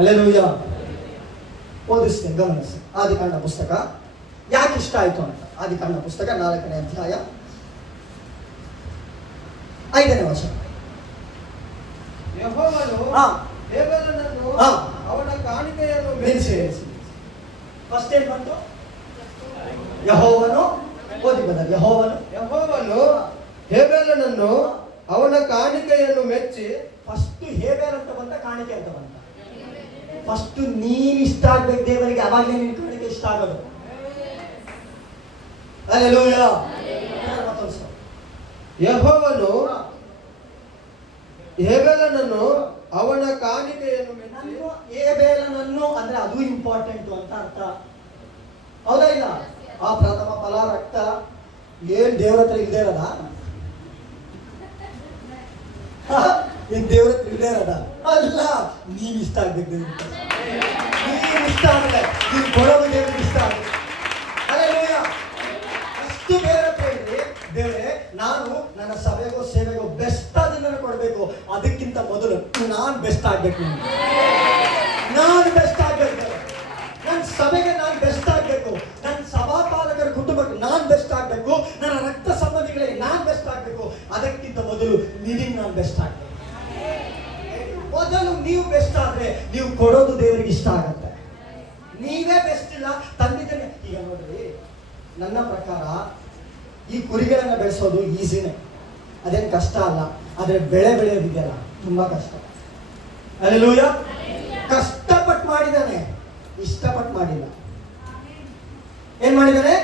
Hallelujah. ಓದಿಸ್ತೇನೆ, ಗಮನಿಸಿ. ಆದಿಕಾಂಡ ಪುಸ್ತಕ ಯಾಕೆ ಇಷ್ಟ ಆಯಿತು ಅಂತ. ಆದಿಕಾಂಡ ಪುಸ್ತಕ 4ನೇ ಅಧ್ಯಾಯ 5ನೇ ವಚನ. ಯೆಹೋವನು ಹೇಬೆಲನನ್ನು ಅವನ ಕಾಣಿಕೆಯನ್ನು ಫಸ್ಟ್ ಏನ್ ಬಂತು? ಯೆಹೋವನು. ಓದಿ ಬದಲು. ಯೆಹೋವನು ಹೇಬೆಲನನ್ನು ಅವನ ಕಾಣಿಕೆಯನ್ನು ಮೆಚ್ಚಿ. ಫಸ್ಟ್ ಹೇಬೆಲ್ ಅಂತ ಬಂತ, ಕಾಣಿಕೆ ಅಂತ ಬಂತ. ಫಸ್ಟ್ ನೀನ್ ಇಷ್ಟ ಆಗ್ಬೇಕು ದೇವರಿಗೆ, ಅವಾಗಲೇ ನಿನ್ ಕಾಣಿಕೆ ಇಷ್ಟ ಆಗೋದು. ಹಲ್ಲೆಲೂಯಾ. ಯೆಹೋವನು ಹೇಬೆಲನನ್ನು ಅವನ ಕಾಣಿಕೆಯನ್ನು ಮೆಚ್ಚಿ. ಹೇಬೆಲನನ್ನು ಅಂದ್ರೆ ಅದು ಇಂಪಾರ್ಟೆಂಟ್ ಅಂತ ಅರ್ಥ, ಹೌದಾ ಇಲ್ಲ? ಆ ಪ್ರಥಮ ಫಲ ರಕ್ತ ಏನ್ ದೇವ್ರ ಹತ್ರ ಇಲ್ದೇ ಇರೋದ? ಏನ್ ದೇವ್ರ ಹತ್ರ ಇಲ್ದೇ ಇರೋದ? ಅಲ್ಲ, ನೀನ್ ಇಷ್ಟ ಆಗ್ಬೇಕು ದೇವ್ರಿಗೆ. ನೀನ್ ಇಷ್ಟ ಆಗಲ್ಲ, ನೀನ್ ಕೊಡೋದು ದೇವ್ರಿಗೆ ಇಷ್ಟ ಆಗ. ಅಷ್ಟು ದೇವ್ರ ಹತ್ರ ಇದ್ರೆ, ದೇವ್ರೆ ನಾನು ನನ್ನ ಸಭೆಗೋ ಸೇವೆಗೋ ಬೆಸ್ಟ್ ಅದನ್ನ ಕೊಡ್ಬೇಕು, ಅದಕ್ಕಿಂತ ಮೊದಲು ನಾನ್ ಬೆಸ್ಟ್ ಆಗ್ಬೇಕು. ನಾನು ಬೆಸ್ಟ್ ಆಗ್ಬೇಕು, ನನ್ನ ಸಭೆಗೆ ನಾನು ಬೆಸ್ಟ್ ಆಗ್ಬೇಕು, ನನ್ನ ಸಭಾಪಾಲಕರ ಕುಟುಂಬಕ್ಕೆ ನಾನು ಬೆಸ್ಟ್ ಆಗ್ಬೇಕು, ನನ್ನ ರಕ್ತ ಸಂಬಂಧಿಗಳಿಗೆ ನಾನು ಬೆಸ್ಟ್ ಆಗ್ಬೇಕು. ಅದಕ್ಕಿಂತ ಮೊದಲು ನಿನಗೆ ನಾನು ಬೆಸ್ಟ್ ಆಗ್ಬೇಕು. ಮೊದಲು ನೀವು ಬೆಸ್ಟ್ ಆದ್ರೆ ನೀವು ಕೊಡೋದು ದೇವರಿಗೆ ಇಷ್ಟ ಆಗತ್ತೆ. ನೀವೇ ಬೆಸ್ಟ್ ಇಲ್ಲ ತಂದಿದ್ದೇನೆ. ಈಗ ನೋಡ್ರಿ, ನನ್ನ ಪ್ರಕಾರ ಈ ಕುರಿಗಳನ್ನ ಬೆಳೆಸೋದು ಈಸಿನೇ, ಅದೇನು ಕಷ್ಟ ಅಲ್ಲ. ಆದ್ರೆ ಬೆಳೆ ಬೆಳೆಯೋದಿದೆಯಲ್ಲ ತುಂಬಾ ಕಷ್ಟ. ಹಲ್ಲೆಲೂಯಾ. ಕಷ್ಟಪಟ್ಟು ಮಾಡಿದ್ದಾನೆ, ಇಷ್ಟಪಟ್ಟು ಮಾಡಿಲ್ಲ. ಏನ್ ಮಾಡಿದಾನೆ?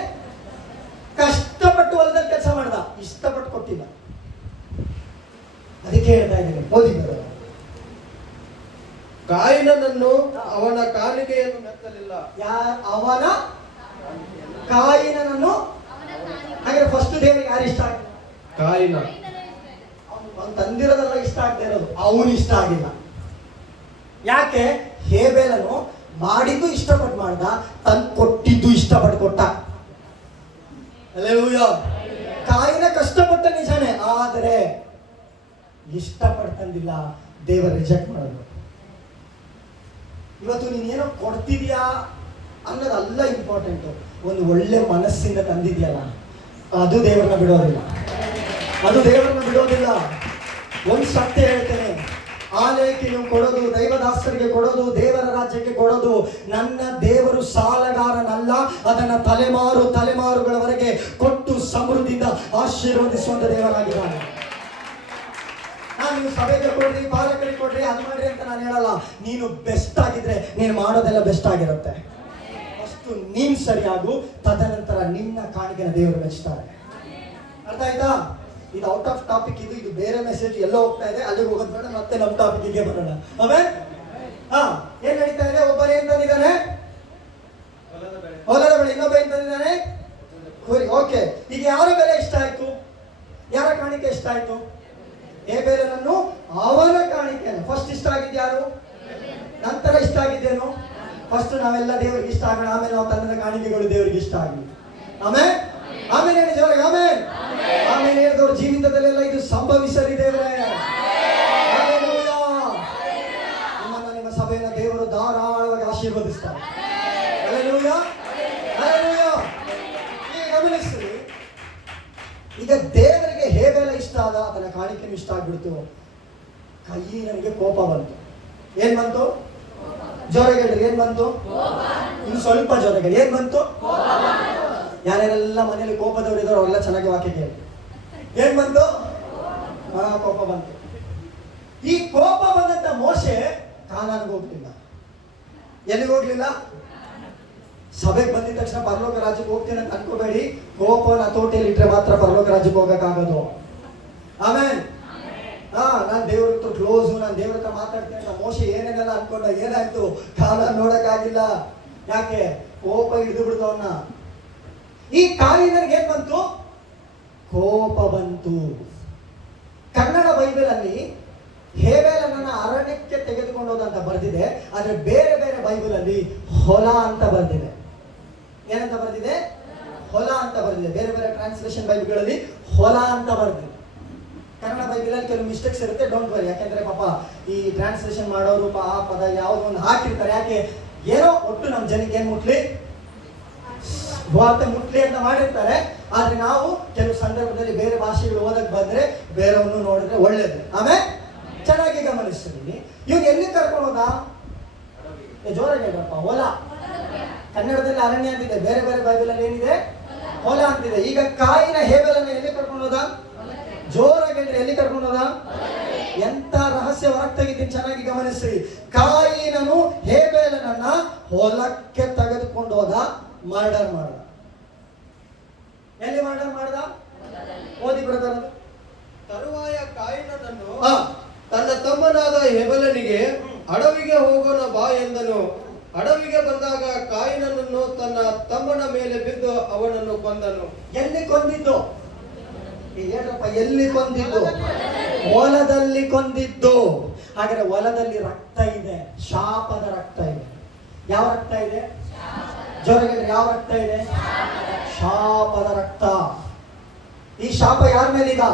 ಕಷ್ಟಪಟ್ಟು ಹೊಲದಲ್ಲಿ ಕೆಲಸ ಮಾಡ್ದ, ಇಷ್ಟಪಟ್ಟು ಕೊಟ್ಟಿಲ್ಲ. ಅದಕ್ಕೆ ಹೇಳ್ತಾ ಇದ್ದೇನೆ, ಓದಿ ಬರೋದು. ಕಾಯಿನನನ್ನು ಅವನ ಕಾಣಿಕೆಯನ್ನು ಮೆಚ್ಚಲಿಲ್ಲ. ಅವನ ಕಾಯಿನನನ್ನು. ಹಾಗಾದ್ರೆ ಫಸ್ಟ್ ದೇವರಿಗೆ ಯಾರು ಇಷ್ಟ ಆಗಿಲ್ಲ? ಕಾಯಿನ. ಅವನು ತಂದಿರೋದೆಲ್ಲ ಇಷ್ಟ ಆಗದೆ ಇರೋದು, ಅವನು ಇಷ್ಟ ಆಗಿಲ್ಲ. ಯಾಕೆ? ಹೇಬೆಲನು ಮಾಡಿದ್ದು ಇಷ್ಟಪಟ್ಟು ಮಾಡ್ದ, ತಂದು ಕೊಟ್ಟಿದ್ದು ಇಷ್ಟಪಟ್ಟು ಕೊಟ್ಟ. ಹಲ್ಲೆಲೂಯಾ. ಕಾಯಿನ ಕಷ್ಟಪಟ್ಟ ನಿಜಾನೆ, ಆದರೆ ಇಷ್ಟಪಡ್ತಂದಿಲ್ಲ. ದೇವರು ರಿಜೆಕ್ಟ್ ಮಾಡೋದು. ಇವತ್ತು ನೀನೇನೋ ಕೊಡ್ತಿದ್ಯಾ ಅನ್ನೋದಲ್ಲ ಇಂಪಾರ್ಟೆಂಟು, ಒಂದು ಒಳ್ಳೆ ಮನಸ್ಸಿಂದ ತಂದಿದ್ಯಲ್ಲ ಅದು ದೇವರನ್ನ ಬಿಡೋದಿಲ್ಲ. ಅದು ದೇವರನ್ನ ಬಿಡೋದಿಲ್ಲ. ಒಂದು ಸತ್ಯ ಹೇಳ್ತೇನೆ, ಆಲಯಕ್ಕೆ ನೀವು ಕೊಡೋದು, ದೈವದಾಸರಿಗೆ ಕೊಡೋದು, ದೇವರ ರಾಜ್ಯಕ್ಕೆ ಕೊಡೋದು, ನನ್ನ ದೇವರು ಸಾಲಗಾರನಲ್ಲ. ಅದನ್ನ ತಲೆಮಾರುಗಳವರೆಗೆ ಕೊಟ್ಟು ಸಮೃದ್ಧಿಯಿಂದ ಆಶೀರ್ವದಿಸುವಂತ ದೇವರಾಗಿದ್ದಾನೆ. ನಾನು ನೀವು ಸಭೆಗೆ ಕೊಡ್ರಿ, ಪಾಲಕರಿಗೆ ಕೊಡ್ರಿ, ಅದು ಮಾಡ್ರಿ ಅಂತ ನಾನು ಹೇಳಲ್ಲ. ನೀನು ಬೆಸ್ಟ್ ಆಗಿದ್ರೆ ನೀನು ಮಾಡೋದೆಲ್ಲ ಬೆಸ್ಟ್ ಆಗಿರುತ್ತೆ. ಅಷ್ಟು ನೀನ್ ಸರಿಯಾಗು, ತದನಂತರ ನಿನ್ನ ಕಾಣಿಕೆನ ದೇವರು ಮೆಚ್ತಾರೆ. ಅರ್ಥ ಆಯ್ತಾ? ಇದು ಔಟ್ ಆಫ್ ಟಾಪಿಕ್, ಇದು ಬೇರೆ ಮೆಸೇಜ್ ಎಲ್ಲೋ ಹೋಗ್ತಾ ಇದೆ, ಅಲ್ಲಿಗೆ ಹೋಗೋದ್ ಬೇಡ. ಮತ್ತೆ ನಮ್ಮ ಟಾಪಿಕ್ಗೆ ಬರೋಣ. ಆಮೇಲೆ ಏನ್ ನಡೀತಾ ಇದೆ? ಒಬ್ಬರು ಏನ್ ತಂದಿದ್ದಾನೆ? ಹೊಲದ ಬೆಳೆ. ಇನ್ನೊಬ್ಬ ಏನ್ ತಂದಿದ್ದಾನೆ? ಕುರಿ. ಓಕೆ, ಈಗ ಯಾರ ಬೆಲೆ ಇಷ್ಟ ಆಯ್ತು? ಯಾರ ಕಾಣಿಕೆ ಇಷ್ಟ ಆಯ್ತು? ಹೇಬೆಲನನ್ನು ಅವನ ಕಾಣಿಕೆಯನ್ನು. ಫಸ್ಟ್ ಇಷ್ಟ ಆಗಿದ್ದು ಯಾರು? ನಂತರ ಇಷ್ಟ ಆಗಿದ್ದೇನು? ಫಸ್ಟ್ ನಾವೆಲ್ಲ ದೇವರಿಗೆ ಇಷ್ಟ ಆಗೋಣ, ಆಮೇಲೆ ನಾವು ತಂದ ಕಾಣಿಕೆಗಳು ದೇವರಿಗೆ ಇಷ್ಟ ಆಗಲಿ. ಆಮೇಲೆ ಹೇಳಿ ಜೋರಾಗಿ ಆಮೇಲೆ. ಆಮೇಲೆ ಹೇಳಿದವ್ರ ಜೀವಿತದಲ್ಲೆಲ್ಲ ಇದು ಸಂಭವಿಸಲಿ ದೇವರೇ. ನಿಮ್ಮನ್ನ, ನಿಮ್ಮ ಸಭೆಯನ್ನು ದೇವರು ಧಾರಾಳವಾಗಿ ಆಶೀರ್ವದಿಸ್ತಾರೆ. ಹಲ್ಲೆಲೂಯಾ. ಹಲ್ಲೆಲೂಯಾ. ಈಗ ಗಮನಿಸ್ರಿ, ಈಗ ದೇವರಿಗೆ ಹೇಬೆಲ ಇಷ್ಟ ಆದ, ಅದನ್ನ ಕಾಣಿಕೆ ಇಷ್ಟ ಆಗ್ಬಿಡ್ತು. ನನಗೆ ಕೋಪ ಬಂತು. ಏನ್ ಬಂತು? ಜೋರಾಗಿ ಹೇಳ್ರಿ, ಏನ್ ಬಂತು? ಇನ್ನು ಸ್ವಲ್ಪ ಜೋರಾಗಿ, ಏನ್ ಬಂತು? ಯಾರ್ಯಾರೆಲ್ಲ ಮನೆಯಲ್ಲಿ ಕೋಪದವರು ಇದ್ದಾರೋ ಅವರೆಲ್ಲ ಚೆನ್ನಾಗಿ ವಾಕ್ಯ ಕೇಳಿ. ಏನ್ ಬಂತು? ಕೋಪ ಬಂತು. ಈ ಕೋಪ ಬಂದಂತ ಮೋಶೆ ಕಾನಾನ್ಗೆ ಹೋಗ್ಲಿಲ್ಲ. ಎಲ್ಲಿಗೆ ಹೋಗ್ಲಿಲ್ಲ? ಸಭೆಗೆ ಬಂದಿದ ತಕ್ಷಣ ಪರಲೋಕ ರಾಜ್ಯಕ್ಕೆ ಹೋಗ್ತೇನೆ ಅಂತ ಅನ್ಕೋಬೇಡಿ. ಕೋಪನ ಹತೋಟಿಯಲ್ಲಿ ಇಟ್ರೆ ಮಾತ್ರ ಪರಲೋಕ ರಾಜ್ಯಕ್ಕೆ ಹೋಗಕ್ಕಾಗೋದು. ಆಮೇಲೆ ನಾನು ದೇವ್ರ ಹತ್ರ ಕ್ಲೋಸು, ನಾನು ದೇವ್ರ ಹತ್ರ ಮಾತಾಡ್ತೇನೆ. ಮೋಶೆ ಏನೇನೆಲ್ಲ ಅನ್ಕೊಂಡ, ಏನಾಯ್ತು? ಕಾಲ ನೋಡಕ್ಕಾಗಿಲ್ಲ. ಯಾಕೆ? ಕೋಪ ಹಿಡಿದು ಬಿಡ್ದು ಅವನ್ನ. ಈ ಕಾಲಿನರಿಗೆ ಏನ್ ಬಂತು? ಕೋಪ ಬಂತು. ಕನ್ನಡ ಬೈಬಲ್ ಅಲ್ಲಿ ಹೇಬೆಲನನ್ನ ಅರಣ್ಯಕ್ಕೆ ತೆಗೆದುಕೊಂಡು ಹೋದಂತ ಬರ್ದಿದೆ, ಆದ್ರೆ ಬೇರೆ ಬೇರೆ ಬೈಬಲ್ ಅಲ್ಲಿ ಹೊಲ ಅಂತ ಬರ್ದಿದೆ. ಏನಂತ ಬರ್ದಿದೆ? ಹೊಲ ಅಂತ ಬರ್ದಿದೆ. ಬೇರೆ ಬೇರೆ ಟ್ರಾನ್ಸ್ಲೇಷನ್ ಬೈಬಲ್ಗಳಲ್ಲಿ ಹೊಲ ಅಂತ ಬರ್ದಿದೆ. ಕನ್ನಡ ಬೈಬಲಲ್ಲಿ ಕೆಲವು ಮಿಸ್ಟೇಕ್ಸ್ ಇರುತ್ತೆ, ಡೋಂಟ್ ವರಿ. ಯಾಕೆಂದ್ರೆ ಪಾಪ ಈ ಟ್ರಾನ್ಸ್ಲೇಷನ್ ಮಾಡೋರು ಆ ಪದ ಯಾವುದೋ ಒಂದು ಹಾಕಿರ್ತಾರೆ. ಯಾಕೆ ಏನೋ ಒಟ್ಟು ನಮ್ಮ ಜನಕ್ಕೆ ಏನು ಮುಟ್ಲಿ, ವಾರ್ತೆ ಮುಟ್ಲಿ ಅಂತ ಮಾಡಿರ್ತಾರೆ. ಆದ್ರೆ ನಾವು ಕೆಲವು ಸಂದರ್ಭದಲ್ಲಿ ಬೇರೆ ಭಾಷೆಗಳು ಓದಕ್ ಬಂದ್ರೆ ಬೇರೆವನ್ನು ನೋಡಿದ್ರೆ ಒಳ್ಳೇದು. ಆಮೇಲೆ ಚೆನ್ನಾಗಿ ಗಮನಿಸ್ತೀವಿ. ಇವ್ನು ಎಲ್ಲಿ ಕರ್ಕೊಂಡು ಹೋದ? ಜೋರಾಗಿ ಹೇಳ್ರಪ್ಪ. ಹೊಲ. ಕನ್ನಡದಲ್ಲಿ ಅರಣ್ಯ ಅಂತಿದೆ, ಬೇರೆ ಬೇರೆ ಬೈಬಲಲ್ಲಿ ಏನಿದೆ? ಹೊಲ ಅಂತಿದೆ. ಈಗ ಕಾಯಿನ ಹೇಬೆಲನ್ನ ಎಲ್ಲಿ ಕರ್ಕೊಂಡು ಹೋದ? ಜೋರಾಗಿ ಹೇಳ್ರಿ, ಎಲ್ಲಿ ಕರ್ಕೊಂಡು ಹೋದ? ಎಂತ ರಹಸ್ಯ ಹೊರಗೆ ತೆಗಿತೀನಿ, ಚೆನ್ನಾಗಿ ಗಮನಿಸಿ. ಕಾಯಿನನು ಹೇಬೆಲನನ್ನ ಹೊಲಕ್ಕೆ ತೆಗೆದುಕೊಂಡು ಹೋದ, ಮರ್ಡರ್ ಮಾಡ್ದ. ಎಲ್ಲಿ ಮರ್ಡರ್ ಮಾಡ್ದ? ಓದಿ ಬ್ರದರ್. ತರುವಾಯ ಕಾಯಿನನನ್ನು ತನ್ನ ತಮ್ಮನಾದ ಹೇಬೆಲನಿಗೆ ಅಡವಿಗೆ ಹೋಗೋಣ ಬಾ ಎಂದನು. ಅಡವಿಗೆ ಬಂದಾಗ ಕಾಯಿನನನ್ನು ತನ್ನ ತಮ್ಮನ ಮೇಲೆ ಬಿದ್ದು ಅವನನ್ನು ಕೊಂದನು. ಎಲ್ಲಿ ಕೊಂದಿದ್ದು? ಏನಪ್ಪ, ಎಲ್ಲಿ ಕೊಂದಿದ್ದು? ಹೊಲದಲ್ಲಿ ಕೊಂದಿದ್ದು. ಹಾಗಾದ್ರೆ ಹೊಲದಲ್ಲಿ ರಕ್ತ ಇದೆ, ಶಾಪದ ರಕ್ತ ಇದೆ. ಯಾವ ರಕ್ತ ಇದೆ? ಜೋರಾಗಿ ಯಾವ ರಕ್ತ ಇದೆ? ಶಾಪದ ರಕ್ತ. ಈ ಶಾಪ ಯಾರ ಮೇಲಿದ?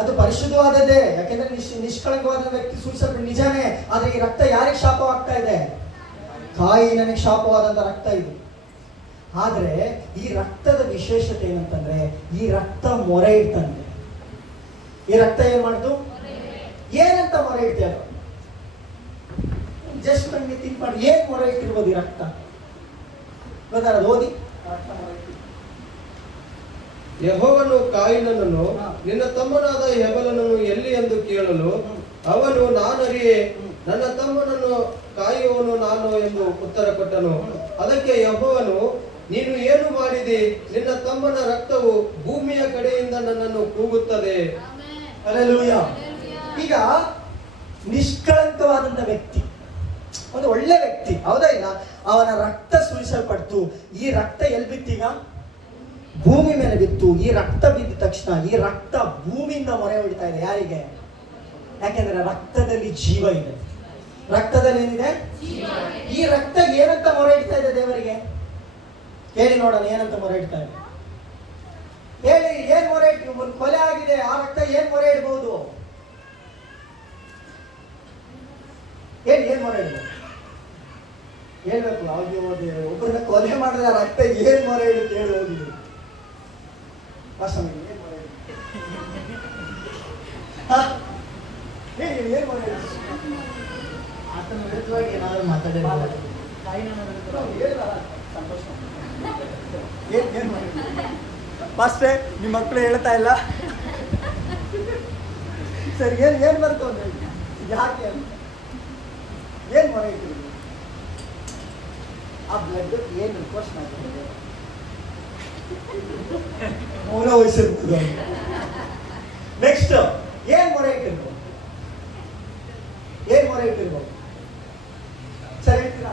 ಅದು ಪರಿಶುದ್ಧವಾದದ್ದೇ. ಯಾಕೆಂದ್ರೆ ನಿಷ್ಕಳಂಕವಾದ ವ್ಯಕ್ತಿ ಸೂಚಿಸಲು ನಿಜಾನೇ. ಆದ್ರೆ ಈ ರಕ್ತ ಯಾರಿಗೆ ಶಾಪವಾಗ್ತಾ ಇದೆ? ಕಾಯಿನನಿಗೆ ಶಾಪವಾದಂತ ರಕ್ತ ಇದು. ಆದ್ರೆ ಈ ರಕ್ತದ ವಿಶೇಷತೆ ಏನಂತಂದ್ರೆ, ಈ ರಕ್ತ ಮೊರೆ ಇಡ್ತಂತೆ. ಈ ರಕ್ತ ಏನ್ ಮಾಡ್ತು? ಏನಂತ ಮೊರೆ ಇಡ್ತೇವೆ? ಜಸ್ಟ್ ನಮ್ಗೆ ಥಿಂಕ್ ಮಾಡಿ, ಏನ್ ಮೊರೆ ಇಟ್ಟಿರ್ಬೋದು ಈ ರಕ್ತ? ಗೊತ್ತಾರ? ಓದಿ. ಯೆಹೋವನು ಕಾಯಿನನನ್ನು ನಿನ್ನ ತಮ್ಮನಾದ ಹೇಬೆಲನನ್ನು ಎಲ್ಲಿ ಎಂದು ಕೇಳಲು ಅವನು, ನಾನರಿಯೆ, ನನ್ನ ತಮ್ಮನನ್ನು ಕಾಯುವವನು ನಾನು ಎಂದು ಉತ್ತರ ಕೊಟ್ಟನು. ಅದಕ್ಕೆ ಯೆಹೋವನು, ನೀನು ಏನು ಮಾಡಿದಿ? ನಿನ್ನ ತಮ್ಮನ ರಕ್ತವು ಭೂಮಿಯ ಕಡೆಯಿಂದ ನನ್ನನ್ನು ಕೂಗುತ್ತದೆ. ಹಲ್ಲೆಲೂಯಾ. ಈಗ ನಿಷ್ಕಳಂಕವಾದಂತ ವ್ಯಕ್ತಿ, ಒಂದು ಒಳ್ಳೆ ವ್ಯಕ್ತಿ, ಹೌದಾ ಇಲ್ಲ? ಅವನ ರಕ್ತ ಸುರಿಸಲ್ಪಡ್ತು. ಈ ರಕ್ತ ಎಲ್ಲಿ ಬಿತ್ತೀಗ? ಭೂಮಿ ಮೇಲೆ ಬಿತ್ತು. ಈ ರಕ್ತ ಬಿದ್ದ ತಕ್ಷಣ ಈ ರಕ್ತ ಭೂಮಿಯಿಂದ ಮೊರೆ ಹೊಡಿತಾ ಇದೆ. ಯಾರಿಗೆ? ಯಾಕೆಂದ್ರೆ ರಕ್ತದಲ್ಲಿ ಜೀವ ಇದೆ. ರಕ್ತದಲ್ಲಿ ಏನಿದೆ? ಈ ರಕ್ತ ಏನಂತ ಮೊರೆ ಇಡ್ತಾ ಇದೆ ದೇವರಿಗೆ? ಹೇಳಿ ನೋಡೋಣ, ಏನಂತ ಮೊರೆ ಇಡ್ತಾ ಇದೆ? ಹೇಳಿ, ಏನ್ ಮೊರೆ ಇಟ್ಟು? ಒಂದು ಕೊಲೆ ಆಗಿದೆ, ಆ ರಕ್ತ ಏನ್ ಮೊರೆ ಇಡ್ಬಹುದು? ಹೇಳಿ, ಏನ್ ಮೊರೆ ಇಡ್ಬೋದು? ಹೇಳ್ಬೇಕು. ಅವ್ರಿಗೆ ಹೋಗಿ ಒಬ್ಬರನ್ನ ಕೊಲೆ ಮಾಡಿದ್ರೆ ಆ ರಕ್ತ ಏನ್ ಮೊರೆ ಇಡುತ್ತೆ? ಹೇಳಿ ಹೋಗಿದ್ರು. ಏನ್ ಮೊರೆ ಇಡುತ್ತೆ? ಹೇಳಿ, ಏನ್ ಮೊರೆ ಇಡುತ್ತೆ? ಆತನ ವಿರುದ್ಧವಾಗಿ ಏನಾದ್ರು ಮಾತಾಡಿರ್ಬೋದು. ಏನ್ ಮೊರೆ ಫಸ್ಟೇ ನಿಮ್ಮ ಮಕ್ಕಳು ಹೇಳ್ತಾ ಇಲ್ಲ ಸರಿ. ಏನ್ ಬರ್ತು ಅಂತ ಹೇಳಿ, ಯಾಕೆ ಏನ್ ಮೊರೆ ಇಟ್ಟಿದ್ರು? ಆ ಬ್ಲಡ್ ಏನ್ ರಿಕ್ವೆಸ್ಟ್ ಮಾಡ್ತಾರೆ? ಮೌನ ವಹಿಸಿರ್ಬೋದು. ನೆಕ್ಸ್ಟ್ ಏನ್ ಮೊರೆ ಇಟ್ಟಿರ್ಬೋದು? ಏನ್ ಮೊರೆ ಇಟ್ಟಿರ್ಬೋದು? ಸರಿ ಹೇಳ್ತೀರಾ?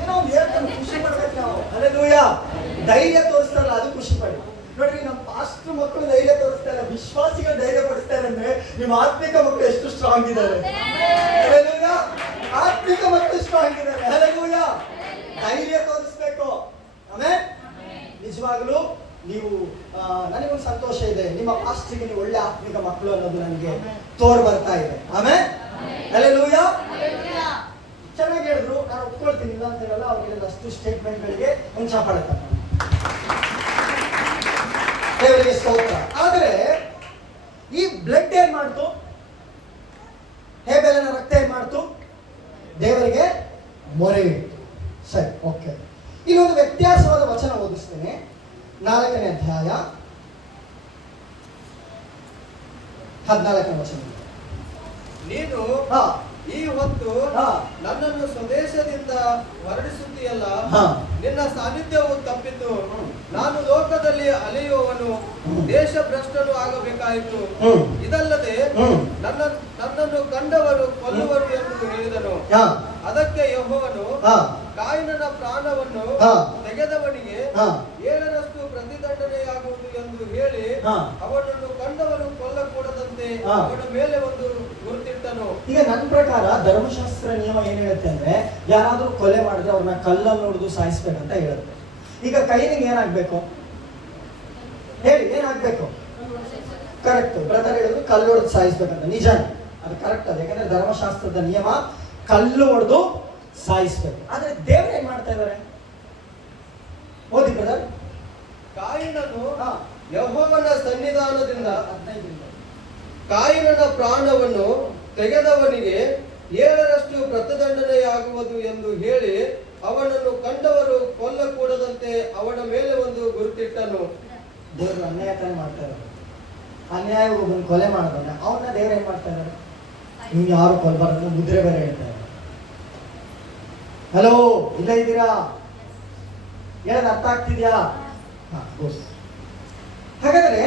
ಏನೋ ಒಂದು ಹೇಳ್ತಾನೆ, ಖುಷಿ ಪಡ್ಬೇಕು ನಾವು. ಹಲ್ಲೆಲೂಯಾ. ಧೈರ್ಯ ತೋರಿಸ್ತಾರಲ್ಲ, ಅದು ಖುಷಿ ಪಡಿ. ನೋಡ್ರಿ, ನಮ್ಮ ಪಾಸ್ಟರ್ ಮಕ್ಕಳು ಧೈರ್ಯ ತೋರಿಸ್ತಾರೆ, ವಿಶ್ವಾಸಿಗಳು ಧೈರ್ಯ ಪಡಿಸ್ತಾರೆ ಅಂದ್ರೆ ನಿಮ್ಮ ಆತ್ಮಿಕ ಮಕ್ಕಳು ಎಷ್ಟು ಸ್ಟ್ರಾಂಗ್ ಇದ್ದಾರೆ. ಹಲ್ಲೆಲೂಯಾ. ಆತ್ಮಿಕ ಮಕ್ಕಳು ಸ್ಟ್ರಾಂಗ್ ಇದ್ದಾರೆ. ಹಲ್ಲೆಲೂಯಾ. ಧೈರ್ಯ ತೋರಿಸ್ಬೇಕು. ಆಮೇಲೆ ನಿಜವಾಗ್ಲೂ ನೀವು ನನಗೊಂದು ಸಂತೋಷ ಇದೆ, ನಿಮ್ಮ ಪಾಸ್ಟ್ರಿಗೆ ನೀವು ಒಳ್ಳೆ ಆತ್ಮಿಕ ಮಕ್ಕಳು ಅನ್ನೋದು ನನಗೆ ತೋರ್ ಬರ್ತಾ ಇದೆ. ಆಮೇಲೆ ಹಲ್ಲೆಲೂಯಾ. ಚೆನ್ನಾಗಿ ಹೇಳಿದ್ರು, ನಾನು ಒಪ್ಕೊಳ್ತೀನಿ, ಇಲ್ಲ ಅಂತ ಹೇಳಲ್ಲ. ಅವ್ರು ಹೇಳಿದ ಅಷ್ಟು ಸ್ಟೇಟ್ಮೆಂಟ್ಗಳಿಗೆ ಒಂದು ಚಾಪಾಳೆ ತಗೊಂಡು ದೇವರಿಗೆ ಸ್ತೋತ್ರ. ಆದ್ರೆ ಈ ಬ್ಲಡ್ ಏನ್ ಮಾಡ್ತು? ಹೇಬೆಲನ ರಕ್ತ ಏನ್ ಮಾಡ್ತು? ದೇವರಿಗೆ ಮೊರೆ ಇಡ್ತು. ಸರಿ, ಓಕೆ. ಇಲ್ಲೊಂದು ವ್ಯತ್ಯಾಸವಾದ ವಚನ ಓದಿಸ್ತೇನೆ. 4ನೇ ಅಧ್ಯಾಯ 14ನೇ ವಚನ. ನೀನು ಈ ಹೊತ್ತು ನನ್ನನ್ನು ಸ್ವದೇಶದಿಂದ ಹೊರಡಿಸುತ್ತೀಯಲ್ಲ, ನಿನ್ನ ಸಾನ್ನಿಧ್ಯವು ತಪ್ಪಿತು. ನಾನು ಲೋಕದಲ್ಲಿ ಅಲೆಯುವವನು, ದೇಶ ಭ್ರಷ್ಟನು ಆಗಬೇಕಾಯಿತು. ಇದಲ್ಲದೆ ನನ್ನನ್ನು ಕಂಡವರು ಕೊಲ್ಲುವರು ಎಂದು ಹೇಳಿದನು. ಅದಕ್ಕೆ ಯೆಹೋವನು, ಕಾಯಿನನ ಪ್ರಾಣವನ್ನು ತೆಗೆದವನಿಗೆ 7ರಷ್ಟು ಪ್ರತಿದಂಡನೆಯಾಗುವುದು ಎಂದು ಹೇಳಿ ಅವನನ್ನು ಕಂಡವರು ಕೊಲ್ಲಕೂಡದಂತೆ ಅವನ ಮೇಲೆ ಒಂದು ಗುರುತಿಟ್ಟ ಗುರುತಿಟ್ಟನು. ಈಗ ನನ್ನ ಪ್ರಕಾರ ಧರ್ಮಶಾಸ್ತ್ರ ನಿಯಮ ಏನ್ ಹೇಳುತ್ತೆ ಅಂದ್ರೆ, ಯಾರಾದ್ರೂ ಕೊಲೆ ಮಾಡಿದ್ರೆ ಅವ್ರನ್ನ ಕಲ್ಲನ್ನು ಹೊಡೆದು ಸಾಯಿಸ್ಬೇಕಂತ ಹೇಳುತ್ತೆ. ಈಗ ಕೈನಿಗೆ ಏನಾಗ್ಬೇಕು ಹೇಳಿ, ಏನಾಗ್ಬೇಕು? ಕರೆಕ್ಟ್, ಬ್ರದರ್ ಹೇಳಿದ್ರು ಕಲ್ಲು ಹೊಡೆದು ಸಾಯಿಸ್ಬೇಕಂತ. ನಿಜಾನೇ, ಅದು ಕರೆಕ್ಟ್. ಅದು ಯಾಕಂದ್ರೆ ಧರ್ಮಶಾಸ್ತ್ರದ ನಿಯಮ ಕಲ್ಲು ಹೊಡೆದು ಸಾಯಿಸ್ಬೇಕು. ಆದ್ರೆ ದೇವ್ರು ಏನ್ ಮಾಡ್ತಾ ಇದ್ದಾರೆ ಓದಿ ಬ್ರದರ್. ಕಾಯಿನನು ಯೆಹೋವನ ಸನ್ನಿಧಾನದಿಂದ ಕಾಯಿನನ ಪ್ರಾಣವನ್ನು ತೆಗೆದವನಿಗೆ 7ರಷ್ಟು ಪ್ರತಿದಂಡನೆಯಾಗುವುದು ಎಂದು ಹೇಳಿ ಅವನನ್ನು ಕಂಡವರು ಕೊಲ್ಲಕೂಡದಂತೆ ಅವನ ಮೇಲೆ ಒಂದು ಗುರುತಿಟ್ಟನು. ದೇವರು ಅನ್ಯಾಯ ತಾನೇ ಮಾಡ್ತಾ ಇದ್ದಾರೆ. ಅನ್ಯಾಯ ಒಬ್ಬನ ಕೊಲೆ ಮಾಡಿದಾನೆ, ಅವನ್ನ ದೇವ್ರು ಏನ್ ಮಾಡ್ತಾ ಇದ್ದಾರೆ? ಇವ್ನು ಯಾರು ಕೊಲ್ಬಾರ್ದು ಮುದ್ರೆ ಬೇರೆ ಹೇಳ್ತಾ ಇದ್ದಾರೆ. ಹಲೋ, ಇಲ್ಲ ಇದ್ದೀರಾ? ಹೇಳೋದು ಅರ್ಥ ಆಗ್ತಿದ್ಯಾ? ಹಾಗಾದ್ರೆ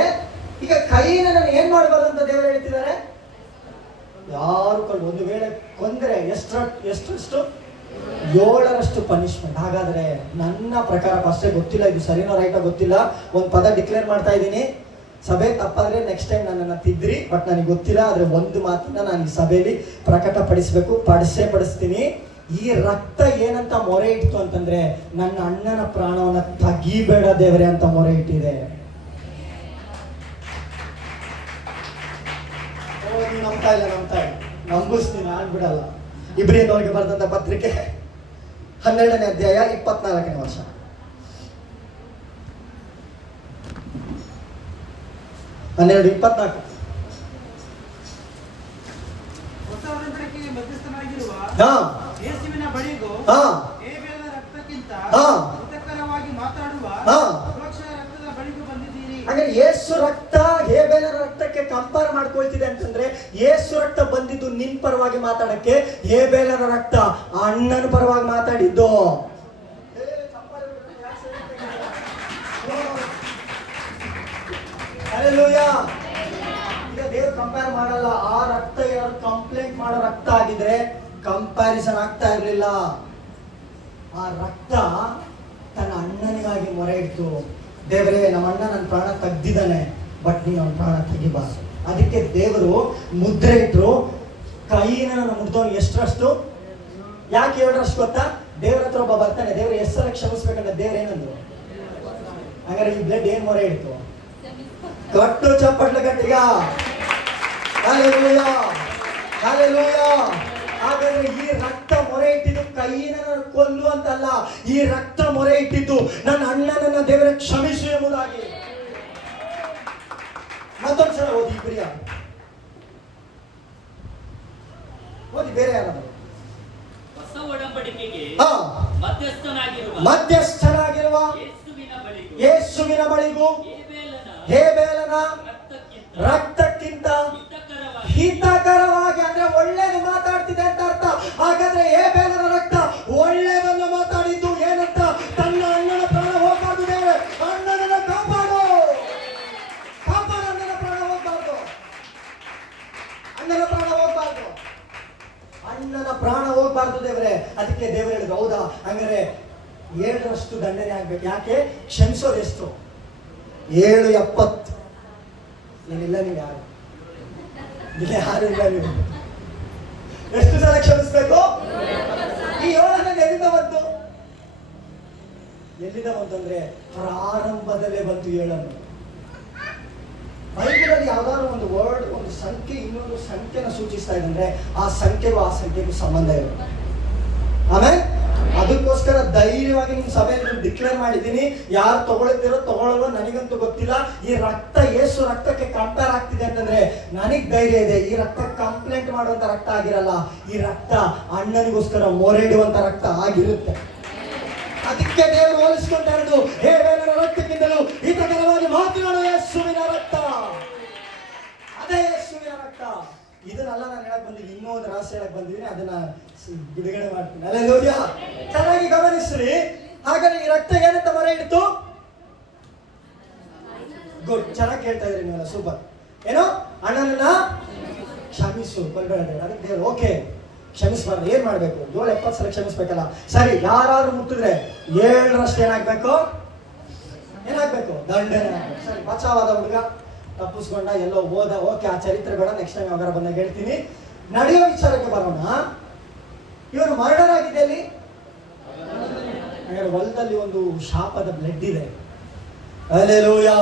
ಈಗ ಕೈನ ಏನ್ ಮಾಡಬಾರ್ದು ಅಂತ ದೇವರು ಹೇಳ್ತಿದ್ದಾರೆ. ಯಾರು ಒಂದು ವೇಳೆ ಕೊಂದ್ರೆ ಎಷ್ಟು 7ರಷ್ಟು ಪನಿಷ್ಮೆಂಟ್. ಹಾಗಾದ್ರೆ ನನ್ನ ಪ್ರಕಾರ ಅಷ್ಟೇ, ಗೊತ್ತಿಲ್ಲ ಇದು ಸರಿನೋ ರೈಟೋ ಗೊತ್ತಿಲ್ಲ, ಒಂದು ಪದ ಡಿಕ್ಲೇರ್ ಮಾಡ್ತಾ ಇದ್ದೀನಿ. ಸಭೆ ತಪ್ಪಾದ್ರೆ ನೆಕ್ಸ್ಟ್ ಟೈಮ್ ನನ್ನನ್ನು ತಿದ್ರಿ, ಬಟ್ ನನಗೆ ಗೊತ್ತಿಲ್ಲ. ಆದ್ರೆ ಒಂದು ಮಾತನ್ನ ನಾನು ಈ ಸಭೆಯಲ್ಲಿ ಪ್ರಕಟಪಡಿಸ್ಬೇಕು, ಪಡಿಸ್ತೀನಿ. ಈ ರಕ್ತ ಏನಂತ ಮೊರೆ ಇಟ್ಟು ಅಂತಂದ್ರೆ, ನನ್ನ ಅಣ್ಣನ ಪ್ರಾಣವನ್ನ ತೆಗಿಬೇಡ ದೇವರೇ ಅಂತ ಮೊರೆ ಇಟ್ಟಿದೆ. ನಂಬ್ತಾ ಇಲ್ಲ, ನಂಬಿಸ್ತೀನಿ, ಬಿಡಲ್ಲ. ಇಬ್ರಿಯದವರಿಗೆ ಬರೆದಂತ ಪತ್ರಿಕೆ 12ನೇ ಅಧ್ಯಾಯ 24ನೇ ವರ್ಷ. ಹೊಸ ಒಡಂಬಡಿಕೆಗೆ ಮಧ್ಯಸ್ಥನಾಗಿರುವ ಯೇಸುವಿನ ಬಳಿಗೂ ಹೇಬೇಲನ ರಕ್ತಕ್ಕಿಂತ ಹಿತಕರವಾಗಿ ಮಾತಾಡುವ ಸುರಕ್ಷಾ ರಕ್ತದ ಬಳಿಗೂ ಬಂದಿದ್ದೀರಿ. ಹಾಗೆ ಯೇಸು ರಕ್ತ ಹೇಬೇಲನ ರಕ್ತಕ್ಕೆ ಕಂಪೇರ್ ಮಾಡ್ಕೊಳ್ತಿದೆ ಅಂತಂದ್ರೆ, ಯೇಸು ರಕ್ತ ಬಂದಿದ್ದು ನಿನ್ ಪರವಾಗಿ ಮಾತಾಡಕ್ಕೆ, ಹೇಬೇಲನ ರಕ್ತ ಅಣ್ಣನ ಪರವಾಗಿ ಮಾತಾಡಿದ್ದು. ಹಲ್ಲೆಲೂಯಾ. ಈಗ ದೇವ್ರು ಕಂಪೇರ್ ಮಾಡಲ್ಲ. ಆ ರಕ್ತ ಯಾರು ಕಂಪ್ಲೇಂಟ್ ಮಾಡೋ ರಕ್ತ ಆಗಿದ್ರೆ ಕಂಪ್ಯಾರಿಸನ್ ಆಗ್ತಾ ಇರ್ಲಿಲ್ಲ. ಆ ರಕ್ತ ತನ್ನ ಅಣ್ಣನಿಗಾಗಿ ಮೊರೆ ಇಟ್ಟು, ದೇವರೇ ನಮ್ಮ ಅಣ್ಣ ನನ್ನ ಪ್ರಾಣ ತೆಗ್ದಿದ್ದಾನೆ, ಬಟ್ ನೀನು ಅವನ ಪ್ರಾಣ ತೆಗಿಬಾರ್ದು. ಅದಕ್ಕೆ ದೇವರು ಮುದ್ರೆ ಇಟ್ರು. ಕೈನ ಮುರಿದವನು ಎಷ್ಟರಷ್ಟು? ಯಾಕೆ 7ರಷ್ಟು ಗೊತ್ತಾ? ದೇವ್ರ ಹತ್ರ ಒಬ್ಬ ಬರ್ತಾನೆ, ದೇವ್ರು ಎಷ್ಟು ಸಲ ಕ್ಷಮಿಸ್ಬೇಕಂದ್ರೆ ದೇವ್ರ ಏನಂದ್ರು? ಹಾಗಾದ್ರೆ ಈ ಬ್ಲಡ್ ಏನ್ ಮೊರೆ ಇಡ್ತು? ಕಟ್ಟು ಚಪ್ಪಟ್ಲ ಗಟ್ಟಿಗ. Hallelujah, hallelujah. ಹಾಗಾದ್ರೆ ಈ ರಕ್ತ ಮೊರೆ ಇಟ್ಟಿದ್ದು ಕೈನ ಕೊಲ್ಲು ಅಂತಲ್ಲ, ಈ ರಕ್ತ ಮೊರೆ ಇಟ್ಟಿದ್ದು ನನ್ನ ಅಣ್ಣನನ್ನ ದೇವರ ಕ್ಷಮಿಸು ಎಂಬುದಾಗಿ. ಮತ್ತೊಂದ್ಸಲ ಓದಿ ಪ್ರಿಯ, ಓದಿ. ಬೇರೆ ಯಾರಾದ್ರು? ಹೊಸ ಒಡಂಬಡಿಕೆಗೆ ಮಧ್ಯಸ್ಥನಾಗಿರುವ ಯೇಸುವಿನ ಬಳಿಗೂ ಹೇಬೇಲನ ರಕ್ತಕ್ಕಿಂತ ಹಿತಕರವಾಗಿ, ಅಂದ್ರೆ ಒಳ್ಳೇದು ಮಾತಾಡ್ತಿದೆ ಅಂತ ಅರ್ಥ. ಹಾಗಾದ್ರೆ ಹೇಬೇಲನ ರಕ್ತ ಒಳ್ಳೇದನ್ನು ಮಾತಾಡಿದ್ದು ಏನಂತ? ತನ್ನ ಅಣ್ಣನ ಪ್ರಾಣ ಹೋಗ್ಬಾರ್ದು ದೇವರೇ, ಅಣ್ಣನನ್ನ ಕಾಪಾಡು, ಅಣ್ಣನ ಪ್ರಾಣ ಹೋಗ್ಬಾರ್ದು, ಅಣ್ಣನ ಪ್ರಾಣ ಹೋಗ್ಬಾರ್ದು ದೇವರೇ. ಅದಕ್ಕೆ ದೇವರು ಹೇಳಿದ್ರು, ಹೌದಾ ಹಂಗಾರೆ 7ರಷ್ಟು ದಂಡನೆ ಆಗ್ಬೇಕು. ಯಾಕೆ? ಕ್ಷಮಿಸೋದು ಎಷ್ಟು? 770. ಏನಿಲ್ಲ, ನೀವು ಯಾರು ಇಲ್ಲ, ನೀವು ಎಷ್ಟು ಸಲ ಕ್ಷಮಿಸ್ಬೇಕು? ಈ 7 ಎಲ್ಲಿಂದ ಬಂತು ಅಂದ್ರೆ ಪ್ರಾರಂಭದಲ್ಲೇ ಬಂತು 7. ಬೈಬಲಲ್ಲಿ ಯಾವ್ದಾದ್ರು ಒಂದು ವರ್ಡ್, ಒಂದು ಸಂಖ್ಯೆ ಇನ್ನೊಂದು ಸಂಖ್ಯೆನ ಸೂಚಿಸ್ತಾ ಇದೆ ಅಂದ್ರೆ ಆ ಸಂಖ್ಯೆಗೂ ಸಂಬಂಧ ಇರುತ್ತೆ. ಆಮೇಲೆ ಅದಕ್ಕೋಸ್ಕರ ಧೈರ್ಯವಾಗಿ ನಿಮ್ಮ ಸಭೆಯಲ್ಲಿ ಡಿಕ್ಲೇರ್ ಮಾಡಿದ್ದೀನಿ. ಯಾರು ತಗೊಳ್ಳೋ ನನಗಂತೂ ಗೊತ್ತಿಲ್ಲ. ಈ ರಕ್ತ ಯೇಸು ರಕ್ತಕ್ಕೆ ಕಂಪೇರ್ ಆಗ್ತಿದೆ ಅಂತಂದ್ರೆ ನನಗ್ ಧೈರ್ಯ ಇದೆ. ಈ ರಕ್ತ ಕಂಪ್ಲೇಂಟ್ ಮಾಡುವಂತ ರಕ್ತ ಆಗಿರಲ್ಲ, ಈ ರಕ್ತ ಅಣ್ಣನಿಗೋಸ್ಕರ ಮೊರೆಯಿಡುವಂತ ರಕ್ತ ಆಗಿರುತ್ತೆ. ಅದಕ್ಕೆ ದೇವರು ಹೋಲಿಸಿಕೊಂಡ ಹೇಬೇಲನ ರಕ್ತಕ್ಕಿಂತಲೂ ಹಿತಕರವಾಗಿ ಮಾತನಾಡುವ ಯೇಸುವಿನ ರಕ್ತ, ಅದೇ ಯೇಸುವಿನ ರಕ್ತ. ಇದನ್ನೆಲ್ಲ ನಾನು ಹೇಳಕ್ ಬಂದಿದ್ದೀನಿ, ಇನ್ನೊಂದು ರಹಸ್ಯ ಹೇಳಕ್ ಬಂದಿದ್ದೀನಿ, ಅದನ್ನ ಬಿಡುಗಡೆ ಮಾಡ್ತೀನಿ. ಹಲ್ಲೆಲೂಯಾ. ಚೆನ್ನಾಗಿ ಗಮನಿಸ್ರಿ. ಹಾಗಾದ್ರೆ ಈ ರಕ್ತ ಏನಂತ ಮೊರೆ ಇಡ್ತು? ಗುಡ್, ಚೆನ್ನಾಗಿ ಕೇಳ್ತಾ ಇದ್ರಿ ನೀವೆಲ್ಲ, ಸೂಪರ್. ಏನೋ ಅಣ್ಣನನ್ನ ಕ್ಷಮಿಸು, ಕೊಲ್ಬೇಡ. ಅದಕ್ಕೆ ದೇವರು ಓಕೆ ಕ್ಷಮಿಸಬಾರ್ದು. ಏನ್ ಮಾಡ್ಬೇಕು? 770 ಸಲ ಕ್ಷಮಿಸ್ಬೇಕಲ್ಲ. ಸರಿ, ಯಾರಾದ್ರೂ ಮುಟ್ಟಿದ್ರೆ 7ರಷ್ಟು ಏನಾಗ್ಬೇಕು? ದಂಡನೆ ಆಗ್ಬೇಕು. ಸರಿ, ಬಚಾವಾದ ಹುಡುಗ ತಪ್ಪಿಸ್ಕೊಂಡ, ಎಲ್ಲೋ ಹೋದ, ಓಕೆ, ಆ ಚರಿತ್ರೆ ಬೇಡ, ನೆಕ್ಸ್ಟ್ ಟೈಮ್ ಯಾವಾಗ ಬಂದಾಗ ಹೇಳ್ತೀನಿ. ನಡೆಯೋ ವಿಚಾರಕ್ಕೆ ಬರೋಣ. ಇವನು ಮರ್ಡರ್ ಆಗಿದೆ ಅಲ್ಲಿ, ಹೊಲದಲ್ಲಿ ಒಂದು ಶಾಪದ ಬ್ಲಡ್ ಇದೆ. ಹಲ್ಲೆಲೂಯಾ.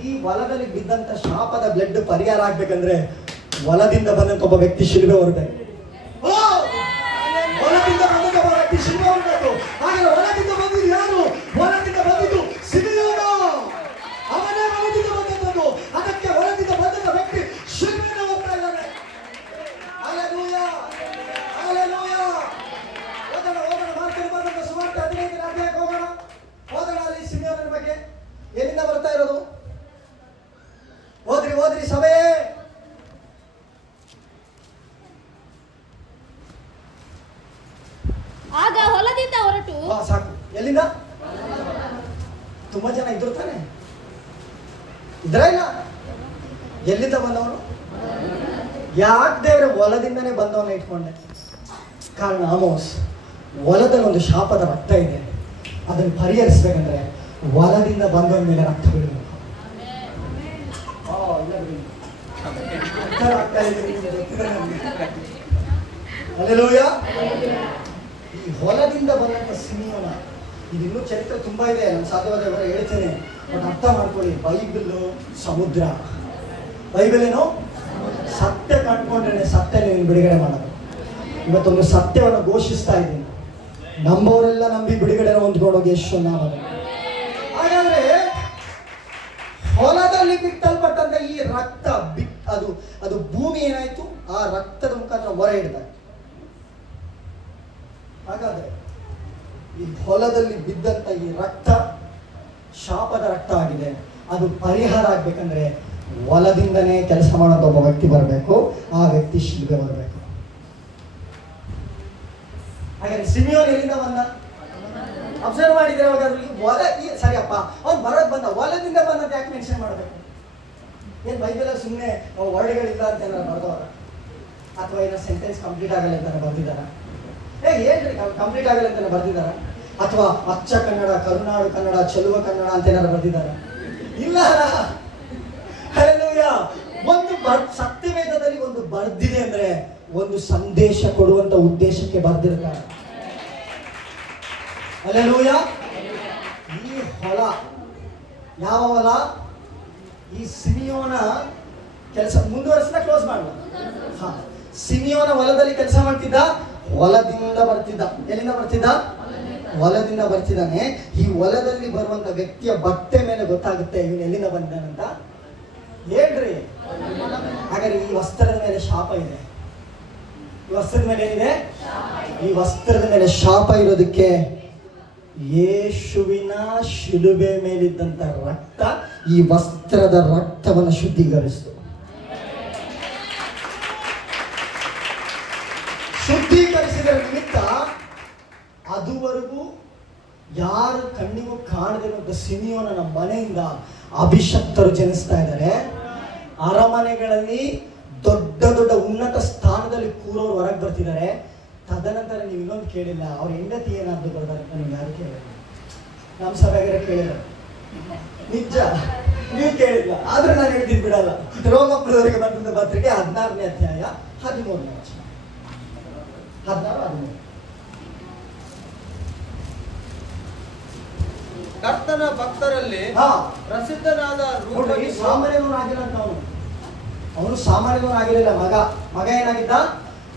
ಈ ಹೊಲದಲ್ಲಿ ಬಿದ್ದಂತ ಶಾಪದ ಬ್ಲಡ್ ಪರಿಹಾರ ಆಗ್ಬೇಕಂದ್ರೆ ಹೊಲದಿಂದ ಬಂದಂತ ಒಬ್ಬ ವ್ಯಕ್ತಿ ಶಿಲ್ಬೆ ಹೊರಬೇಕು. ಹೊಲದಿಂದ ಬಂದಂತ ಒಬ್ಬ ವ್ಯಕ್ತಿ ಶಿಲ್ಬೆ ಹೊರಬೇಕು. ಹಾಗೆ ಹೊಲದಿಂದ ಬಂದಿದ್ದು ಯಾರು? ಹೊಲದಿಂದ ಬಂದಿದ್ದು ಸಿಮಿಯೋನ. ಅವನೇ ಹೊಲದಿಂದ ಬಂದದ್ದು. ಅದಕ್ಕೆ ಹೊಲದಿಂದ ಬಂದಂತ ವ್ಯಕ್ತಿ ಶಿಲ್ಬೆನ ಹೋಗ್ತಾ ಇದ್ದಾನೆ. Hallelujah, hallelujah. ಓದೋಣ ಮಾರ್ಕನ ಬರೆದ ಸುವಾರ್ತೆ 15ನೇ ಅಧ್ಯಾಯಕ್ಕೆ ಹೋಗೋಣ. ಓದೋಣ ಅಲ್ಲಿ ಸಿಮಿಯೋನನ ಬಗ್ಗೆ. ಎಲ್ಲಿಂದ ಬರ್ತಾ ಇರೋದು? ಓದ್ರಿ ಸಭೆ. ಆಗ ಹೊಲದಿಂದ ಹೊರಟು ಸಾಕು. ಎಲ್ಲಿಂದ? ತುಂಬಾ ಜನ ಇದ್ರು ತಾನೆ? ಇದ್ರ ಇಲ್ಲ? ಎಲ್ಲಿಂದ ಬಂದವನು? ಯಾಕೆ ದೇವ್ರೆ ಹೊಲದಿಂದನೇ ಬಂದವನ್ನ ಇಟ್ಕೊಂಡೆ? ಕಾರಣ ಆಮೋಸ್, ಹೊಲದಲ್ಲಿ ಒಂದು ಶಾಪದ ರಕ್ತ ಇದೆ. ಅದನ್ನು ಪರಿಹರಿಸ್ಬೇಕಂದ್ರೆ ಹೊಲದಿಂದ ಬಂದವನ ಮೇಲೆ ರಕ್ತ ಬೀಳಬೇಕು. ಹಲ್ಲೆಲೂಯಾ. ಈ ಹೊಲದಿಂದ ಬಂದಂತ ಸಿಮಿಯೋನ, ಇದಿನ್ನೂ ಚರಿತ್ರೆ ತುಂಬಾ ಇದೆ. ನಾನು ಸಾಧ್ಯವಾದ ಹೇಳ್ತೇನೆ, ಬಟ್ ಅರ್ಥ ಮಾಡ್ಕೊಳ್ಳಿ. ಬೈಬಲ್ ಸಮುದ್ರ. ಬೈಬಲ್ ಏನು? ಸತ್ಯ ಕಂಡುಕೊಂಡ್ರೆ ಸತ್ಯ ನೀವು ಬಿಡುಗಡೆ ಮಾಡೋದು. ಇವತ್ತೊಂದು ಸತ್ಯವನ್ನು ಘೋಷಿಸ್ತಾ ಇದ್ದೀನಿ. ನಂಬೋರೆಲ್ಲ ನಂಬಿ ಬಿಡುಗಡೆ ಹೊಂದ್ಕೊಂಡೋಗಿ ಯೇಸು ನಾಮದಲ್ಲಿ. ಹಾಗಾದ್ರೆ ಹೊಲದಲ್ಲಿ ಬಿಟ್ಟಲ್ಪಟ್ಟಂತ ಈ ರಕ್ತ ಅದು ಭೂಮಿ ಏನಾಯ್ತು? ಆ ರಕ್ತದ ಮುಖಾಂತರ ಹೊರ ಹಿಡಿದಾಗ. ಹಾಗಾದ್ರೆ ಈ ಹೊಲದಲ್ಲಿ ಬಿದ್ದಂತ ಈ ರಕ್ತ ಶಾಪದ ರಕ್ತ ಆಗಿದೆ. ಅದು ಪರಿಹಾರ ಆಗ್ಬೇಕಂದ್ರೆ ಹೊಲದಿಂದನೇ ಕೆಲಸ ಮಾಡೋಂಥ ಒಬ್ಬ ವ್ಯಕ್ತಿ ಬರಬೇಕು. ಆ ವ್ಯಕ್ತಿ ಶಿಲ್ಬೆ ಬರಬೇಕು. ಹಾಗಾದ್ರೆ ಸಿಮಿಯೋನ್ ಎಲ್ಲಿಂದ ಬಂದ? ಅಬ್ಸರ್ವ್ ಮಾಡಿದ್ರೆ ಹೊಲ ಸರಿಯಪ್ಪ, ಅವ್ನು ಬರೋದ್ ಬಂದ, ಹೊಲದಿಂದ ಬಂದಂತ ಯಾಕೆ ಮೆನ್ಷನ್ ಮಾಡಬೇಕು? ಏನ್ ಬೈಬಲ್ ಸುಮ್ಮನೆ ವರ್ಡ್ಗಳಿಲ್ಲ ಅಂತ ಏನಾರ ಬರ್ದವರ? ಅಥವಾ ಏನೋ ಸೆಂಟೆನ್ಸ್ ಕಂಪ್ಲೀಟ್ ಆಗಲ್ಲ ಅಂತ ಬರ್ದಿದ್ದಾರ? ಏನ್ರಿ ಕಂಪ್ಲೀಟ್ ಆಗಲ್ಲ ಅಂತ ಬರ್ದಿದ್ದಾರ? ಅಥವಾ ಅಚ್ಚ ಕನ್ನಡ, ಕರುನಾಡು ಕನ್ನಡ, ಚೆಲುವ ಕನ್ನಡ ಅಂತ ಏನಾರ ಬರ್ದಿದ್ದಾರ? ಇಲ್ಲ. ಹಲ್ಲೆಲೂಯಾ. ಒಂದು ಸತ್ಯವೇದದಲ್ಲಿ ಒಂದು ಬರ್ದಿದೆ ಅಂದ್ರೆ ಒಂದು ಸಂದೇಶ ಕೊಡುವಂತ ಉದ್ದೇಶಕ್ಕೆ ಬರ್ದಿರ್ತಾರೆ. ಹಲ್ಲೆಲೂಯಾ. ಈ ಹೊಲ ಯಾವ ಹೊಲ? ಈ ಸಿಮಿಯೋನ ಕೆಲಸ ಮುಂದುವರಿಸಿದ, ಕ್ಲೋಸ್ ಮಾಡಲ್ಲ. ಸಿಮಿಯೋನ ಹೊಲದಲ್ಲಿ ಕೆಲಸ ಮಾಡ್ತಿದ್ದ, ಹೊಲದಿಂದ ಬರ್ತಿದ್ದ. ಎಲ್ಲಿಂದ ಬರ್ತಿದ್ದ? ಹೊಲದಿಂದ ಬರ್ತಿದ್ದಾನೆ. ಈ ಹೊಲದಲ್ಲಿ ಬರುವಂತ ವ್ಯಕ್ತಿಯ ಬಟ್ಟೆ ಮೇಲೆ ಗೊತ್ತಾಗುತ್ತೆ ಇವನು ಎಲ್ಲಿಂದ ಬಂದಾನಂತ. ಹೇಳ್ರಿ. ಹಾಗಾದ್ರೆ ಈ ವಸ್ತ್ರದ ಮೇಲೆ ಶಾಪ ಇದೆ. ಈ ವಸ್ತ್ರದ ಮೇಲೆ ಏನಿದೆ? ಈ ವಸ್ತ್ರದ ಮೇಲೆ ಶಾಪ ಇರೋದಕ್ಕೆ ಯೇಸುವಿನ ಶಿಲುಬೆ ಮೇಲಿದ್ದಂತ ರಕ್ತ ಈ ವಸ್ತ್ರದ ರಕ್ತವನ್ನು ಶುದ್ಧೀಕರಿಸಿತು. ಶುದ್ಧೀಕರಿಸಿದ ನಿಮಿತ್ತ ಅದುವರೆಗೂ ಯಾರು ಕಣ್ಣಿಗೂ ಕಾಣದಿರುವಂತ ಸಿಮಿಯೋನನ ಮನೆಯಿಂದ ಅಭಿಷಕ್ತರು ಜನಿಸ್ತಾ ಇದ್ದಾರೆ. ಅರಮನೆಗಳಲ್ಲಿ ದೊಡ್ಡ ದೊಡ್ಡ ಉನ್ನತ ಸ್ಥಾನದಲ್ಲಿ ಕೂರೋರು ಹೊರಗೆ ಬರ್ತಿದ್ದಾರೆ. ತದನಂತರ ನೀವು ಇನ್ನೊಂದು ಕೇಳಿಲ್ಲ, ಅವ್ರ ಹೆಂಡತಿ ಏನಾದ್ರು ಬರ್ತಾರೆ ಅಂತ ನೀವು ಯಾರು ಕೇಳಿಲ್ಲ. ನಮ್ಮ ಸಭೆಗಾರ ಕೇಳಿಲ್ಲ, ನಿಜ ನೀವು ಕೇಳಿಲ್ಲ. ಆದ್ರೆ ನಾನು ಹೇಳ್ತಿದ್ ಬಿಡಲ್ಲ. ರೋಮಪುರದವರಿಗೆ ಬಂದಂತ ಪತ್ರಿಕೆ 16ನೇ ಅಧ್ಯಾಯ 13ನೇ ವಚನ. 16-13. ಕರ್ತನ ಭಕ್ತರಲ್ಲಿ ಪ್ರಸಿದ್ಧನಾದ ಸಾಮಾನ್ಯನಾಗಿಲ್ಲ ಅಂತ ಅವನು ಸಾಮಾನ್ಯನಾಗಿರಲಿಲ್ಲ. ಮಗ ಏನಾಗಿದ್ದ?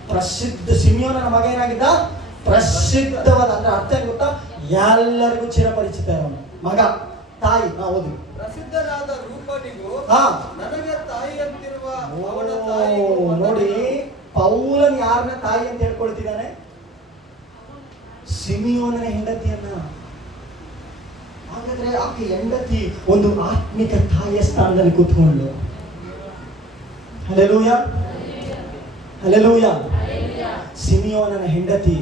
ಪ್ರಸಿದ್ಧ. ಸಿಮಿಯೋನನ ಮಗ ಏನಾಗಿದ್ದ? ಪ್ರಸಿದ್ಧವಾದ. ಅಂದ್ರೆ ಅರ್ಥ ಏನ್ ಗೊತ್ತಾ? ಎಲ್ಲರಿಗೂ ಚಿರಪರಿಚಿತ ಅವನು ಮಗ. ತಾಯಿ ಓದಿ. ಪ್ರಸಿದ್ಧನಾದ ರೂಪನಿಗೂ ನನಗೆ ತಾಯಿಯಂತಿರುವ ಅವನ ತಾಯಿ. ನೋಡಿ, ಪೌಲನ್ ಯಾರನ್ನ ತಾಯಿ ಅಂತ ಹೇಳ್ಕೊಳ್ತಿದ್ದಾನೆ? ಸಿಮಿಯೋನನ ಹೆಂಡತಿಯನ್ನ. ಹಾಗಾದ್ರೆ ಆಕೆ ಹೆಂಡತಿ ಒಂದು ಆತ್ಮಿಕ ತಾಯಿಯ ಸ್ಥಾನದಲ್ಲಿ ಕೂತ್ಕೊಂಡು. Hallelujah, hallelujah. ಸಿಮಿಯೋನನ ಹೆಂಡತಿ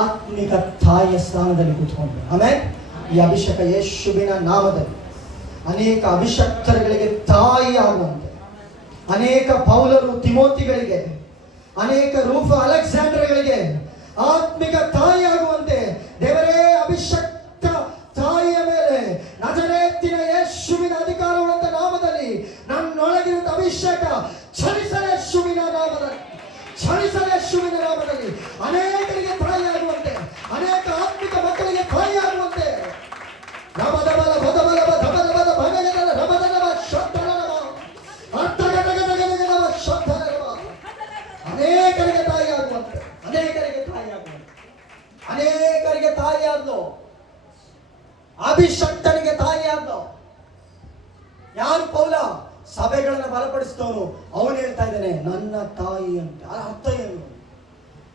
ಆತ್ಮಿಕ ತಾಯಿಯ ಸ್ಥಾನದಲ್ಲಿ ಕೂತ್ಕೊಂಡು. ಆಮೇಲೆ ಈ ಅಭಿಷೇಕ ಯೇಸುವಿನ ನಾಮದಲ್ಲಿ ಅನೇಕ ಅಭಿಷಕ್ತರುಗಳಿಗೆ ತಾಯಿ ಆಗುವಂತೆ, ಅನೇಕ ಪೌಲರು ತಿಮೋತಿಗಳಿಗೆ, ಅನೇಕ ರೂಫ ಅಲೆಕ್ಸಾಂಡರ್ಗಳಿಗೆ ಆತ್ಮಿಕ ತಾಯಿ ಆಗುವಂತೆ ದೇವರೇ ಅಭಿಷಕ್ತ ತಾಯಿಯ ಮೇಲೆ ನಜರೇತಿನ ಯೇಸುವಿನ ಅಧಿಕಾರವುಳ್ಳಂತ ನಾಮದಲ್ಲಿ ನನ್ನೊಳಗಿರುವ ಅಭಿಷೇಕ ಚಲಿಸಲಿ ಯೇಸುವಿನ ನಾಮದಲ್ಲಿ. ಅನೇಕರಿಗೆ ತಾಯಿಯಾಗುವಂತೆ, ಅನೇಕ ಆತ್ಮಿಕ ಮಕ್ಕಳಿಗೆ ತಾಯಿಯಾಗುವಂತೆ. ರಬದಬಲ ಬದಬಲ ಬದಬಲ ಭಗಗನ ರಬದನವ ಶಬ್ದನವ ಅರ್ಥಗದಗದಗದಗದವ ಶಬ್ದನವ. ಅನೇಕರಿಗೆ ತಾಯಿಯಾಗುವಂತೆ, ಅನೇಕರಿಗೆ ತಾಯಿಯಾಗುವಂತೆ, ಅನೇಕರಿಗೆ ತಾಯಿಯಾದ್ಲು. ಅಭಿಷಕ್ತನಿಗೆ ತಾಯಿಯಾದ್ಲು. ಯಾರು? ಪೌಲ. ಸಭೆಗಳನ್ನು ಬಲಪಡಿಸಿದವನು. ಅವನು ಹೇಳ್ತಾ ಇದ್ದಾನೆ ನನ್ನ ತಾಯಿ ಅಂತ. ಆ ಅರ್ಥ ಏನು?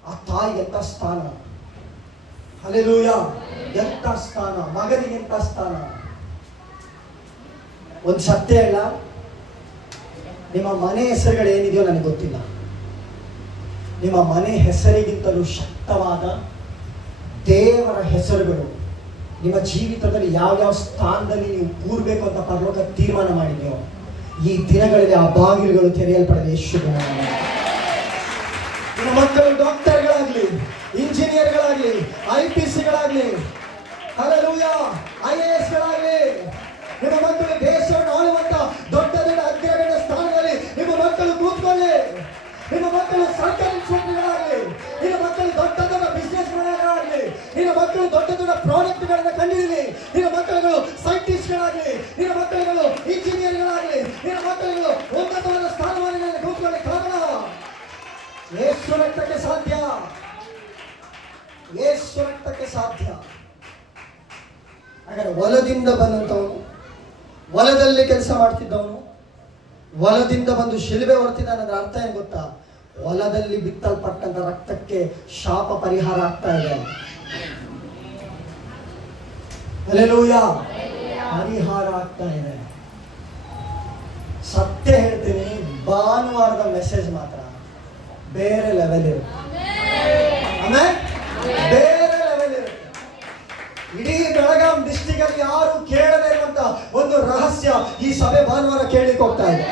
ಆ ತಾಯಿ ಎಂತ ಸ್ಥಾನ, ಹಲ್ಲೆಲೂಯ, ಎಂತ ಸ್ಥಾನ, ಮಗನಿಗೆ ಎಂತ ಸ್ಥಾನ. ಒಂದು ಸತ್ಯ ಇಲ್ಲ, ನಿಮ್ಮ ಮನೆ ಹೆಸರುಗಳು ಏನಿದೆಯೋ ನನಗೆ ಗೊತ್ತಿಲ್ಲ. ನಿಮ್ಮ ಮನೆ ಹೆಸರಿಗಿಂತಲೂ ಶಕ್ತವಾದ ದೇವರ ಹೆಸರುಗಳು ನಿಮ್ಮ ಜೀವಿತದಲ್ಲಿ ಯಾವ್ಯಾವ ಸ್ಥಾನದಲ್ಲಿ ನೀವು ಕೂರ್ಬೇಕು ಅಂತ ಪರಲೋಕ ತೀರ್ಮಾನ ಮಾಡಿದೆಯೋ, ಈ ದಿನಗಳಲ್ಲಿ ಆ ಬಾಗಿಲುಗಳು ತೆರೆಯಲ್ಪಡದೆ ಯೇಸುವಿನ ನಾಮದಲ್ಲಿ. ನಿಮ್ಮ ಮಕ್ಕಳು ಡಾಕ್ಟರ್ಗಳಾಗ್ಲಿ, ಇಂಜಿನಿಯರ್ಗಳಾಗ್ಲಿ, IPCಗಳಾಗ್ಲಿ, ಹಲ್ಲೆಲೂಯಾ, IAS ಗಳಾಗ್ಲಿ, ನಿಮ್ಮ ಮಕ್ಕಳು ದೇಶವನ್ನು ಆಳುವಂತ ದೊಡ್ಡ ದೊಡ್ಡ ಅಗ್ರಗಣ್ಯ ಸ್ಥಾನದಲ್ಲಿ ನಿಮ್ಮ ಮಕ್ಕಳು ಕೂತ್ಕೊಳ್ಳಿ. ನಿಮ್ಮ ಮಕ್ಕಳು ಸರ್ಕಾರಿ ಇನ್ಸ್ಪೆಕ್ಟರ್ಗಳಾಗಲಿ, ನಿನ್ನ ಮಕ್ಕಳು ದೊಡ್ಡ ದೊಡ್ಡ ಬಿಸ್ನೆಸ್ ಗಳಾಗಲಿ, ನಿನ್ನ ಮಕ್ಕಳು ದೊಡ್ಡ ದೊಡ್ಡ ಪ್ರಾಡಕ್ಟ್ಗಳನ್ನ ಕಂಡುಹಿಡಿಯಲಿ, ನಿನ್ನ ಮಕ್ಕಳುಗಳು ಸೈಂಟಿಸ್ಟ್ಗಳಾಗಲಿ, ನಿನ್ನ ಮಕ್ಕಳುಗಳು ಇಂಜಿನಿಯರ್ಗಳಾಗಲಿ, ನಿನ್ನ ಮಕ್ಕಳುಗಳು ಉನ್ನತವಾದ ಸ್ಥಾನಮಾನಗಳಲ್ಲಿ ಕೂತ್ಕೊಳ್ಳಿ. ಕಾರಣ ಯೇಸು ರಕ್ತಕ್ಕೆ ಸಾಧ್ಯ, ಯೇಸು ರಕ್ತಕ್ಕೆ ಸಾಧ್ಯ. ಹಾಗಾದ್ರೆ ಹೊಲದಿಂದ ಬಂದಂಥವನು, ಹೊಲದಲ್ಲಿ ಕೆಲಸ ಮಾಡ್ತಿದ್ದವನು, ಹೊಲದಿಂದ ಬಂದು ಶಿಲುಬೆ ಹೊರ್ತಿದ್ದಾನೆ ಅಂದ್ರೆ ಅರ್ಥ ಏನು ಗೊತ್ತಾ? ಹೊಲದಲ್ಲಿ ಬಿತ್ತಲ್ಪಟ್ಟಂತ ರಕ್ತಕ್ಕೆ ಶಾಪ ಪರಿಹಾರ ಆಗ್ತಾ ಇದೆ. ಹಲ್ಲೆಲೂಯಾ, ಪರಿಹಾರ ಆಗ್ತಾ ಇದೆ. ಸತ್ಯ ಹೇಳ್ತೀನಿ, ಭಾನುವಾರದ ಮೆಸೇಜ್ ಮಾತ್ರ ಬೇರೆ ಲೆವೆಲ್ ಇರುತ್ತೆ. ಆಮೇಲೆ ಬೇರೆ ಲೆವೆಲ್ ಇರುತ್ತೆ. ಇಡೀ ಬೆಳಗಾಂ ಡಿಸ್ಟ್ರಿಕ್ಟ್ ಅಲ್ಲಿ ಯಾರು ಕೇಳದೇ ಇರುವಂತ ಒಂದು ರಹಸ್ಯ ಈ ಸಭೆ ಭಾನುವಾರ ಕೇಳಲಿಕ್ಕೆ ಹೋಗ್ತಾ ಇದೆ.